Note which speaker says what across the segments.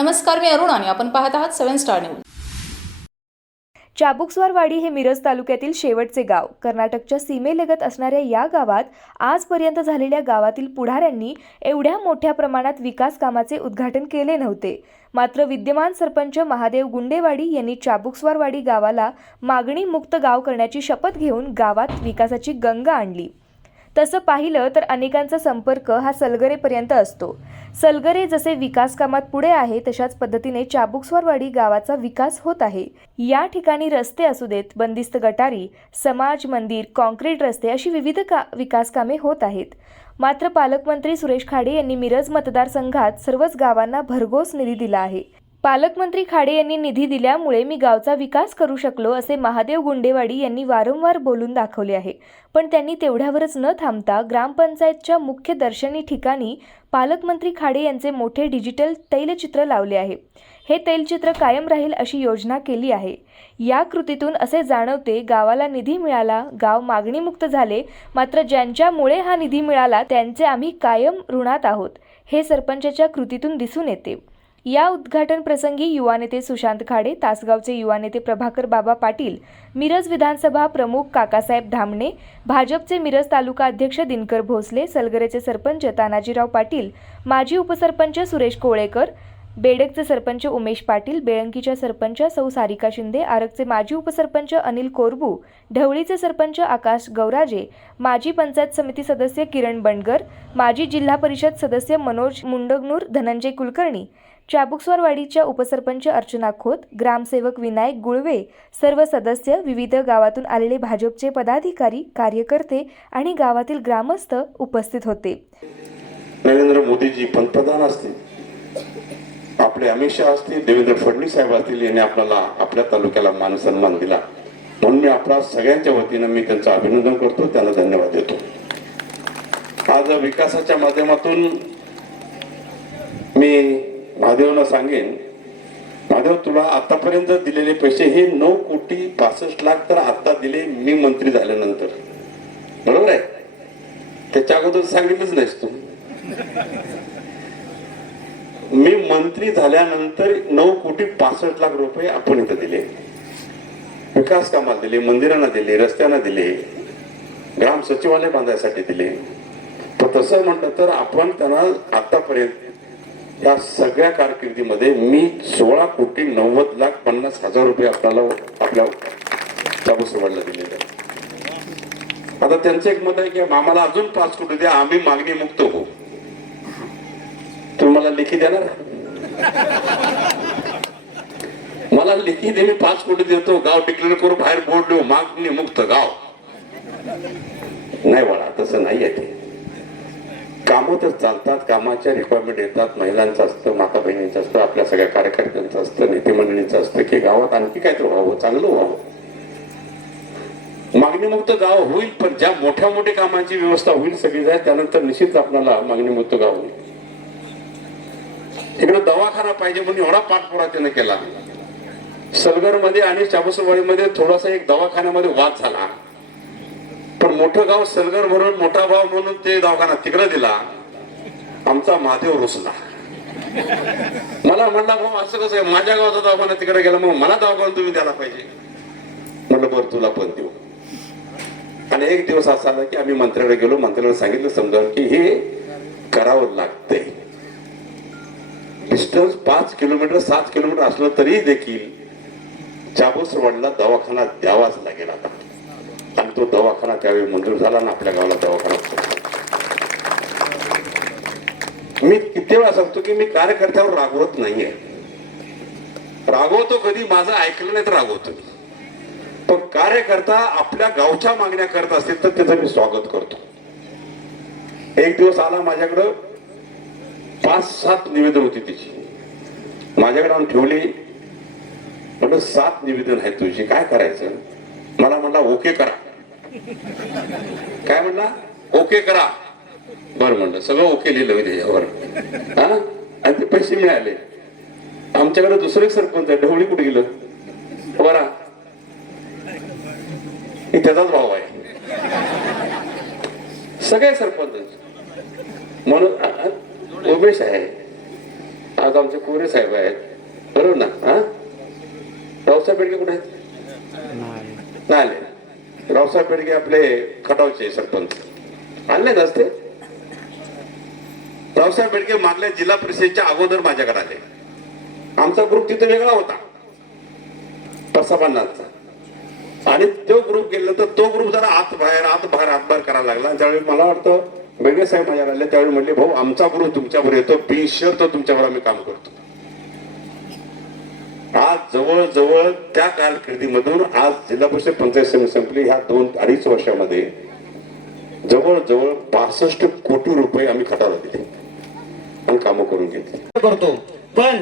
Speaker 1: नमस्कार मी अरुण आणि आपण पाहत आहात सेव्हन स्टार न्यूज.
Speaker 2: चाबुकस्वारवाडी हे मिरज तालुक्यातील शेवटचे गाव. कर्नाटकच्या सीमेलगत असणाऱ्या या गावात आजपर्यंत झालेल्या गावातील पुढाऱ्यांनी एवढ्या मोठ्या प्रमाणात विकास कामाचे उद्घाटन केले नव्हते. मात्र विद्यमान सरपंच महादेव गुंडेवाडी यांनी चाबुकस्वारवाडी गावाला मागणी मुक्त गाव करण्याची शपथ घेऊन गावात विकासाची गंगा आणली. तसं पाहिलं तर अनेकांचा संपर्क हा सलगरेपर्यंत असतो. सलगरे जसे विकास कामात पुढे आहे तशाच पद्धतीने चाबुकस्वारवाडी गावाचा विकास होत आहे. या ठिकाणी रस्ते असू देत बंदिस्त गटारी समाज मंदिर कॉन्क्रीट रस्ते अशी विविध का विकास कामे होत आहेत. मात्र पालकमंत्री सुरेश खाडे यांनी मिरज मतदारसंघात सर्वच गावांना भरघोस निधी दिला आहे. पालकमंत्री खाडे यांनी निधी दिल्यामुळे मी गावचा विकास करू शकलो असे महादेव गुंडेवाडी यांनी वारंवार बोलून दाखवले आहे. पण त्यांनी तेवढ्यावरच न थांबता ग्रामपंचायतच्या मुख्य दर्शनी ठिकाणी पालकमंत्री खाडे यांचे मोठे डिजिटल तैलचित्र लावले आहे. हे तैलचित्र कायम राहील अशी योजना केली आहे. या कृतीतून असे जाणवते गावाला निधी मिळाला गाव मागणीमुक्त झाले मात्र ज्यांच्यामुळे हा निधी मिळाला त्यांचे आम्ही कायम ऋणात आहोत हे सरपंचाच्या कृतीतून दिसून येते. या उद्घाटन प्रसंगी युवा नेते सुशांत खाडे तासगावचे युवा नेते प्रभाकर बाबा पाटील मिरज विधानसभा प्रमुख काकासाहेब धामणे भाजपचे मिरज तालुका अध्यक्ष दिनकर भोसले सलगरेचे सरपंच तानाजीराव पाटील माजी उपसरपंच सुरेश कोळेकर बेडकचे सरपंच उमेश पाटील बेळंकीच्या सरपंच सौ सारिका शिंदे आरगचे माजी उपसरपंच अनिल कोरबू ढवळीचे सरपंच आकाश गौराजे माजी पंचायत समिती सदस्य किरण बंडगर माजी जिल्हा परिषद सदस्य मनोज मुंडगनूर धनंजय कुलकर्णी चाबुकस्वरवाडीच्या उपसरपंच अर्चना खोत ग्रामसेवक विनायक गुळवे सर्व सदस्य विविध गावातून आलेले भाजपचे पदाधिकारी कार्यकर्ते आणि गावातील ग्रामस्थ उपस्थित होते.
Speaker 3: नरेंद्र मोदीजी पंतप्रधान असतील. आपले अमित शहा असतील देवेंद्र फडणवीस साहेब असतील यांनी आपल्याला आपल्या तालुक्याला मान सन्मान दिला. म्हणून मी आपल्या सगळ्यांच्या वतीनं मी त्यांचं अभिनंदन करतो त्यांना धन्यवाद देतो. आज विकासाच्या माध्यमातून मी महादेवला सांगेन महादेव तुला आतापर्यंत दिलेले पैसे हे नऊ कोटी पासष्ट लाख तर आता दिले मी मंत्री झाल्यानंतर. बरोबर आहे? त्याच्या अगोदर सांगितलंच नाहीस तू. मी मंत्री झाल्यानंतर नऊ कोटी पासष्ट लाख रुपये आपण इथं दिले. विकास कामाला दिले मंदिरांना दिले रस्त्यांना दिले ग्राम सचिवालय बांधायसाठी दिले. पण तसं म्हटलं तर आपण त्यांना आतापर्यंत या सगळ्या कारकिर्दीमध्ये मी सोळा कोटी नव्वद लाख पन्नास हजार रुपये आपल्याला आपल्या चाबूसवाडला दिलेले आता त्यांचं एक मत आहे की आम्हाला अजून पाच कोटी द्या आम्ही मागणी मुक्त होऊ. तुम्ही मला लेखी देणार? मला लेखी दे मी पाच कोटी देतो गाव डिक्लेअर करू बाहेर बोर्ड लिहू मागणी मुक्त गाव. नाही बाळा तसं नाही आहे ते. कामं तर चालतात कामाच्या रिक्वायरमेंट येतात महिलांचं असतं माता बहिणींचं असतं आपल्या सगळ्या कार्यकर्त्यांचं असतं नेते मंडळींचं असतं की गावात आणखी काहीतरी व्हावं चांगलं व्हावं. मागणीमुक्त गाव होईल पण ज्या मोठ्या मोठ्या कामाची व्यवस्था होईल सगळी जाईल त्यानंतर निश्चित आपल्याला मागणीमुक्त गाव होईल. इकडे दवाखाना पाहिजे म्हणून एवढा पाठपुरा त्यानं केला. सलगरमध्ये आणि चाबसवाडीमध्ये थोडासा एक दवाखान्यामध्ये वाद झाला. मोठं गाव सलगर भरून मोठा भाव म्हणून ते दवाखाना तिकडे दिला. आमचा महादेव रुसला. मला म्हणला भाऊ असं कसं आहे? माझ्या गावाचा दवाखाना तिकडे गेला मग मला दवाखाना तुम्ही द्यायला पाहिजे. म्हटलं बरं तुला पण देऊ. आणि एक दिवस असा आला की आम्ही मंत्र्याकडे गेलो. मंत्र्याला सांगितलं समजावून की हे करावं लागतंय. डिस्टन्स पाच किलोमीटर सात किलोमीटर असलं तरी देखील चाबूसवाडला दवाखाना द्यावाच लागेल आता. तो दवाखाना त्यावेळी मंजूर झाला ना आपल्या गावाला दवाखाना मी किती वेळा सांगतो की मी कार्यकर्त्यावर रागवत नाहीये. रागवतो कधी माझं ऐकलं नाही तर रागवतो मी. पण कार्यकर्ता आपल्या गावच्या मागण्या करत असतील तर त्याचं मी स्वागत करतो. एक दिवस आला माझ्याकडं पाच सात निवेदन होती तिची. माझ्याकडे आणून ठेवली. म्हटलं सात निवेदन आहे तुझी काय करायचं? मला म्हणला ओके करा. काय म्हणला? ओके करा. बर म्हणलं सगळं ओके लिहिलं मी त्याच्यावर. हा? आणि ते पैसे मिळाले. आमच्याकडे दुसरं एक सरपंच आहे ढवळी कुठे गेलं? बरा. त्याचाच भाव आहे. सगळे सरपंच म्हणून उमेश आहे. आज आमचे कोरे साहेब आहेत. बरोबर ना? हा? रावसाहेब बेडके कुठे आहेत? नाही आले. रावसाहेब बेडगे आपले खटावचे सरपंच. आणले नाहीत असते रावसाहेब बेडगे मागल्या जिल्हा परिषदेच्या अगोदर माझ्याकडे आले. आमचा ग्रुप तिथे वेगळा होता. प्रसाबांनाचा. आणि तो ग्रुप गेला तर तो ग्रुप जरा आत बाहेर आत बाहेर आत बाहेर करायला लागला. त्यावेळी मला वाटतं बेडगे साहेब माझ्याकडे आले. त्यावेळी म्हणले भाऊ आमचा ग्रुप तुमच्यावर येतो. बिनशर्त तुमच्यावर आम्ही काम करतो. आज जवळ जवळ त्या कारकिर्दीमधून आज जिल्हा परिषद पंचायत समिती संपली ह्या दोन अडीच वर्षामध्ये. जवळ जवळ बासष्ट कोटी रुपये आम्ही खटाला दिले. आणि कामं करून घेतली.
Speaker 4: करतो. पण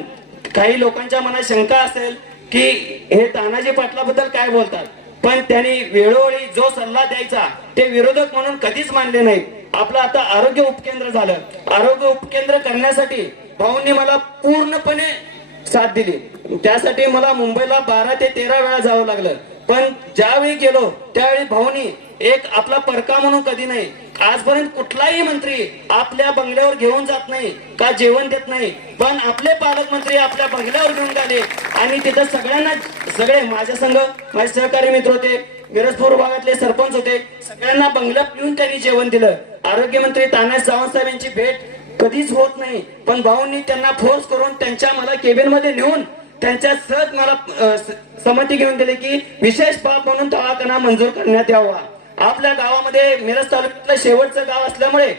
Speaker 4: काही लोकांच्या मनात शंका असेल की हे तानाजी पाटलाबद्दल काय बोलतात? पण त्यांनी वेळोवेळी जो सल्ला द्यायचा ते विरोधक म्हणून कधीच मानले नाही आपलं आता आरोग्य उपकेंद्र झालं. आरोग्य उपकेंद्र करण्यासाठी भाऊंनी मला पूर्णपणे साथ दिली. त्यासाठी मला मुंबईला बारा ते तेरा वेळा जावं लागलं. पण ज्यावेळी गेलो त्यावेळी भाऊनी एक आपला परका म्हणून कधी नाही आजपर्यंत कुठलाही मंत्री आपल्या बंगल्यावर घेऊन जात नाही का जेवण देत नाही पण आपले पालकमंत्री आपल्या बंगल्यावर घेऊन गेले. आणि तिथं सगळ्यांना सगळे माझ्या संघ माझे सहकारी मित्र होते मिरजपूर भागातले सरपंच होते सगळ्यांना बंगल्यात येऊन त्यांनी जेवण दिलं. आरोग्यमंत्री तानाजी सावंत साहेब यांची भेट कधीच होत नाही. पण भाऊंनी त्यांना फोर्स करून त्यांच्या मला केबिनमध्ये नेऊन त्यांच्या सहज मला संमती घेऊन दिली की विशेष बाब म्हणून दवाखाना मंजूर करण्यात यावा. आपल्या गावामध्ये मिरज तालुक्यातलं शेवटचं गाव असल्यामुळे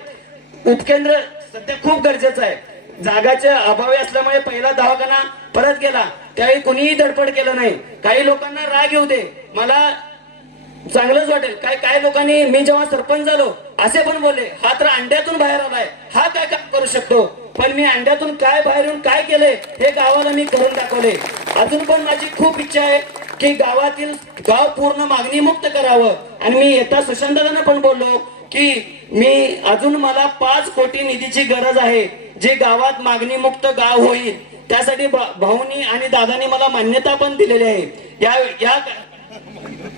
Speaker 4: उपकेंद्र सध्या खूप गरजेचं आहे. जागाच्या अभावी असल्यामुळे पहिला दवाखाना परत गेला. त्यावेळी कुणीही धडपड केलं नाही. काही लोकांना राग येऊ दे. मला चांगलंच वाटेल. काय काय लोकांनी मी जेव्हा सरपंच झालो असे पण बोलले हा तर अंड्यातून बाहेर आलाय. हा काय काम करू शकतो? पण मी अंड्यातून काय बाहेर येऊन काय केलंय हे गावाला मी करून दाखवले अजून पण माझी खूप इच्छा आहे की गावातील गाव पूर्ण मागणी मुक्त करावं. आणि मी येता सुशांतदाना पण बोललो की मी अजून मला पाच कोटी निधीची गरज आहे जे गावात मागणी मुक्त गाव होईल. त्यासाठी भाऊनी आणि दादानी मला मान्यता पण दिलेली आहे. या या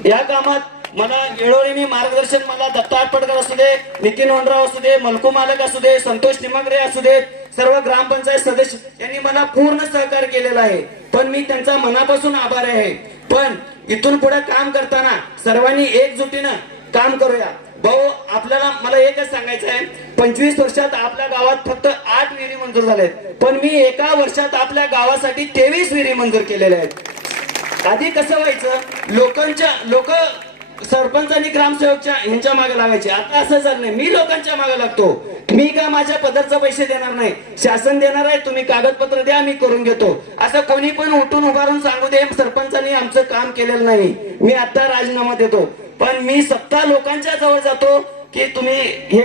Speaker 4: या कामात मला येळोरीने मार्गदर्शन मला दत्ता आटपडकर असू दे नितीन वनराव असू दे मलकू मालक असू दे संतोष निमगरे असू दे सर्व ग्रामपंचायत सदस्य यांनी मला पूर्ण सहकार्य केलेला आहे. पण मी त्यांचा मनापासून आभार आहे. पण इथून पुढे काम करताना सर्वांनी एकजुटीनं काम करूया. भाऊ आपल्याला मला एकच सांगायचं आहे. पंचवीस वर्षात आपल्या गावात फक्त आठ विहिरी मंजूर झालेत. पण मी एका वर्षात आपल्या गावासाठी तेवीस विहिरी मंजूर केलेल्या आहेत. आधी कसं व्हायचं? लोकांच्या लोक सरपंच आणि ग्रामसेवकच्या ह्यांच्या मागे लागायचे. आता असं झालं नाही. मी लोकांच्या मागे लागतो. मी का माझ्या पदरचा पैसे देणार नाही? शासन देणार आहे तुम्ही कागदपत्र द्या मी करून घेतो. असं कोणी पण उठून उभारून सांगू दे सरपंचांनी आमचं काम केलेलं नाही. मी आता राजीनामा देतो. पण मी सत्ता लोकांच्या जवळ जातो की तुम्ही हे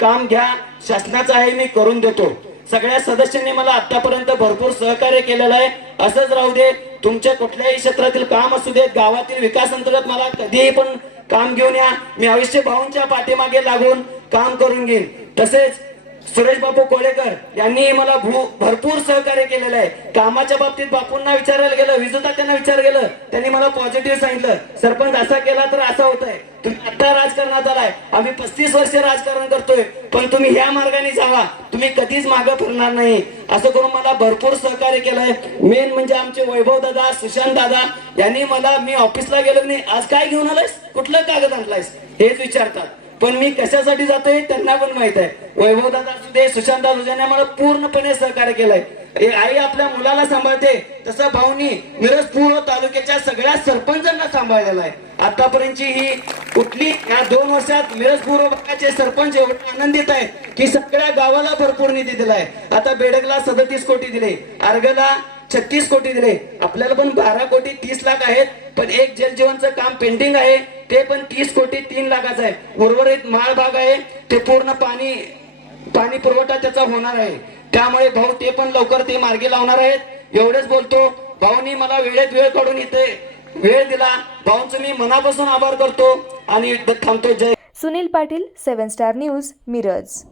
Speaker 4: काम घ्या. शासनाचं आहे मी करून देतो. सगळ्या सदस्यांनी मला आतापर्यंत भरपूर सहकार्य केलेलं आहे. असंच राहू दे तुमच्या कुठल्याही क्षेत्रातील काम असू देत गावातील विकास अंतर्गत मला कधीही पण काम घेऊन या. मी आयुष्य भाऊंच्या पाठीमागे लागून काम करून घेईन. तसेच सुरेश बापू कोळेकर यांनी मला भरपूर सहकार्य केलेलं आहे. कामाच्या बाबतीत बापूंना विचारायला गेलं विजुदात्यांना विचार गेलं त्यांनी मला पॉझिटिव्ह सांगितलं. सरपंच असा केला तर असं होतंय. तुम्ही आता राजकारणात आलाय. आम्ही पस्तीस वर्ष राजकारण करतोय पण तुम्ही ह्या मार्गाने जावा. तुम्ही कधीच मागं फिरणार नाही. असं करून मला भरपूर सहकार्य केलंय. मेन म्हणजे आमचे वैभव दादा सुशांत दादा यांनी मला मी ऑफिसला गेलो नाही आज काय घेऊन आलायस? कुठलं कागद आणलायस? हेच विचारतात. पण मी कशासाठी जातोय त्यांना पण माहीत आहे. वैभव दादा असू दे सुशांत दादा मला पूर्णपणे सहकार्य केलंय. आई आपल्या मुलाला सांभाळते तसं भाऊनी मिरज पूर्व तालुक्याच्या सगळ्या सरपंचांना सांभाळलेला आहे. आतापर्यंतची ही कुठली या दोन वर्षात मिरज पूर्व भागाचे सरपंच एवढे आनंदित आहेत की सगळ्या गावाला भरपूर निधी दिलाय. आता बेडगला सदतीस कोटी दिले अर्गला छत्तीस कोटी दिले. आपल्याला पण बारा कोटी तीस लाख आहेत पण एक जलजीवनचं काम पेंडिंग आहे. ते पण तीस कोटी तीन लाखाचं आहे. उर्वरित माळ भाग आहे ते पूर्ण पाणी पाणी पुरवठा त्याचा होणार आहे. त्यामुळे भाऊ ते पण लवकर ते मार्गी लावणार आहेत. एवढेच बोलतो भाऊनी मला वेळेत वेळ काढून इथे वेळ दिला. भाऊंचं मी मनापासून आभार करतो आणि थांबतो. Jay
Speaker 2: Sunil Patil seven star news Miraj.